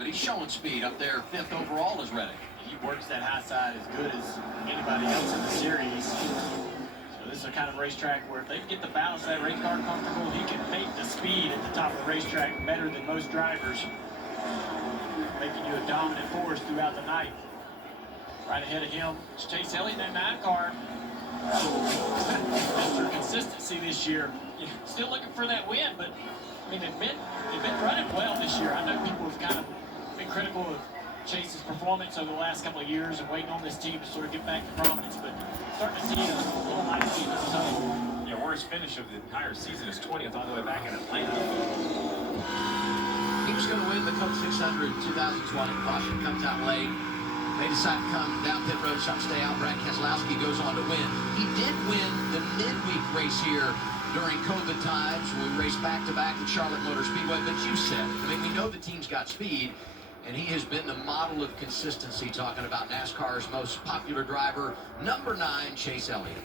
but he's showing speed up there. 5th overall is ready. He works that high side as good as anybody else in the series. So this is a kind of racetrack where if they can get the balance of that race car comfortable, he can make the speed at the top of the racetrack better than most drivers, making you a dominant force throughout the night. Right ahead of him is Chase Elliott in that 9 car. Mr. Consistency this year. Yeah, still looking for that win, but I mean they've been running well this year. I know people have kind of been critical of Chase's performance over the last couple of years and waiting on this team to sort of get back to prominence, but starting to see a little light at the end of the tunnel. Yeah, worst finish of the entire season is 20th all the way back in Atlanta. He was going to win the Coke 600 in 2020. Caution comes out late. They decide to come down pit road, some stay out. Brad Keselowski goes on to win. He did win the midweek race here during COVID times. We raced back-to-back at Charlotte Motor Speedway. But you said, I mean, we know the team's got speed, and he has been the model of consistency, talking about NASCAR's most popular driver, number 9, Chase Elliott.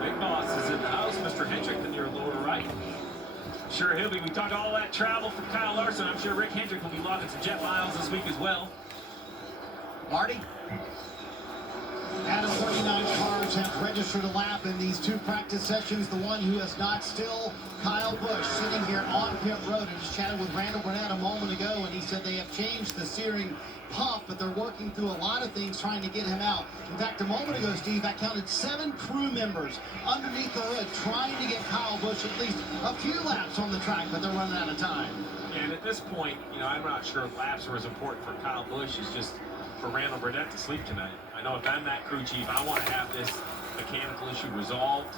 Big Boss is in the house. Mr. Hendrick in your lower right. Sure, he'll be. We talked all that travel from Kyle Larson. I'm sure Rick Hendrick will be logging some jet miles this week as well. Marty? Out of 39 cars have registered a lap in these 2 practice sessions. The one who has not still, Kyle Busch, sitting here on pit road. I just chatted with Randall Burnett a moment ago, and he said they have changed the steering pump, but they're working through a lot of things trying to get him out. In fact, a moment ago, Steve, I counted 7 crew members underneath the hood trying to get Kyle Busch at least a few laps on the track, but they're running out of time. And at this point, you know, I'm not sure if laps are as important for Kyle Busch as just for Randall Burnett to sleep tonight. I know if I'm that crew chief, I want to have this mechanical issue resolved.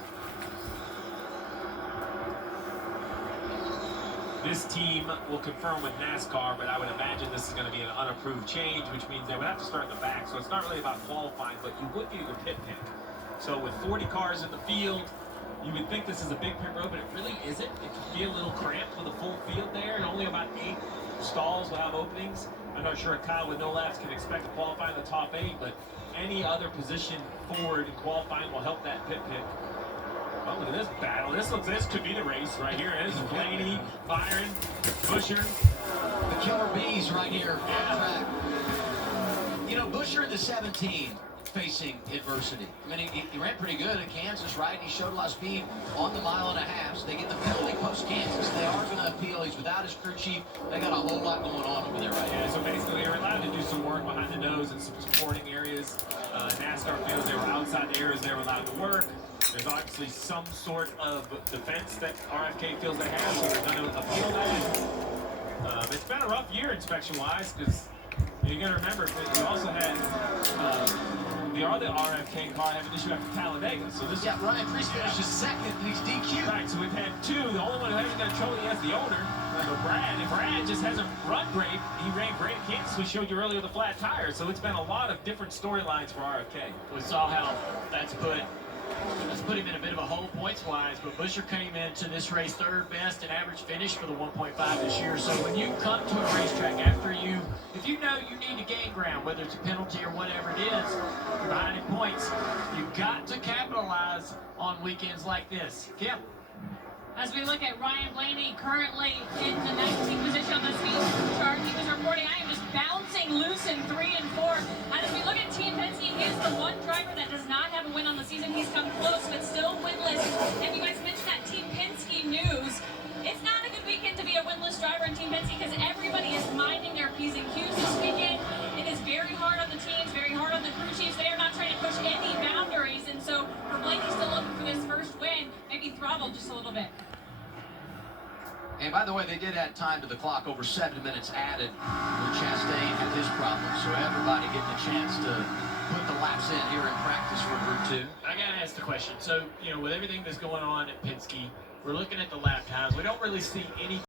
This team will confirm with NASCAR, but I would imagine this is going to be an unapproved change, which means they would have to start in the back. So it's not really about qualifying, but you would do your pit pick. So with 40 cars in the field, you would think this is a big pit road, but it really isn't. It can be a little cramped with a full field there, and only about 8 stalls will have openings. I'm not sure if Kyle with no laps can expect to qualify in the top 8, but any other position forward in qualifying will help that pit pick. Oh, look at this battle. This could be the race right here. This is Blaney, Byron, Buescher. The killer bees right here on the track. You know, Buescher in the 17 facing adversity. I mean, he ran pretty good at Kansas, right? He showed a lot of speed on the 1.5 miles. So they get the penalty post-Kansas. They are going to appeal. He's without his crew chief. They got a whole lot going on over there right now. Yeah, so basically they're allowed to do some work behind the nose and some supporting areas. NASCAR feels they were outside the areas they were allowed to work. There's obviously some sort of defense that RFK feels they have, so they're going to appeal that. It's been a rough year inspection-wise, because you got to remember, we also had the other RFK car have an issue after Talladega. So this Ryan Preece finished second, and he's DQ'd. Right, so we've had 2. The only one who hasn't got trouble yet is the owner. So Brad just hasn't run great. He ran great at Kansas. We showed you earlier the flat tire. So it's been a lot of different storylines for RFK. We saw how that's put him in a bit of a hole points-wise, but Buescher came into this race 3rd best in average finish for the 1.5 this year. So when you come to a racetrack if you know you need to gain ground, whether it's a penalty or whatever it is, you're behind in points, you've got to capitalize on weekends like this. Kim? As we look at Ryan Blaney currently in the 19th position on the speed chart, he was reporting, I am just bouncing loose in 3 and 4. And as we look at Team Penske, he is the one driver that does not have a win on the season. He's come close, but still winless. And you guys mentioned that Team Penske news. It's not a good weekend to be a winless driver in Team Penske because everybody is minding their P's and Q's this weekend. It is very hard on the teams, very hard on the crew chiefs. They are not trying to push any boundaries. And so for Blaney still looking for this first win, maybe throttle just a little bit. And by the way, they did add time to the clock, over 7 minutes added when Chastain had his problem. So everybody getting a chance to put the laps in here in practice for Group 2. I got to ask the question. So, you know, with everything that's going on at Penske, we're looking at the lap times. We don't really see any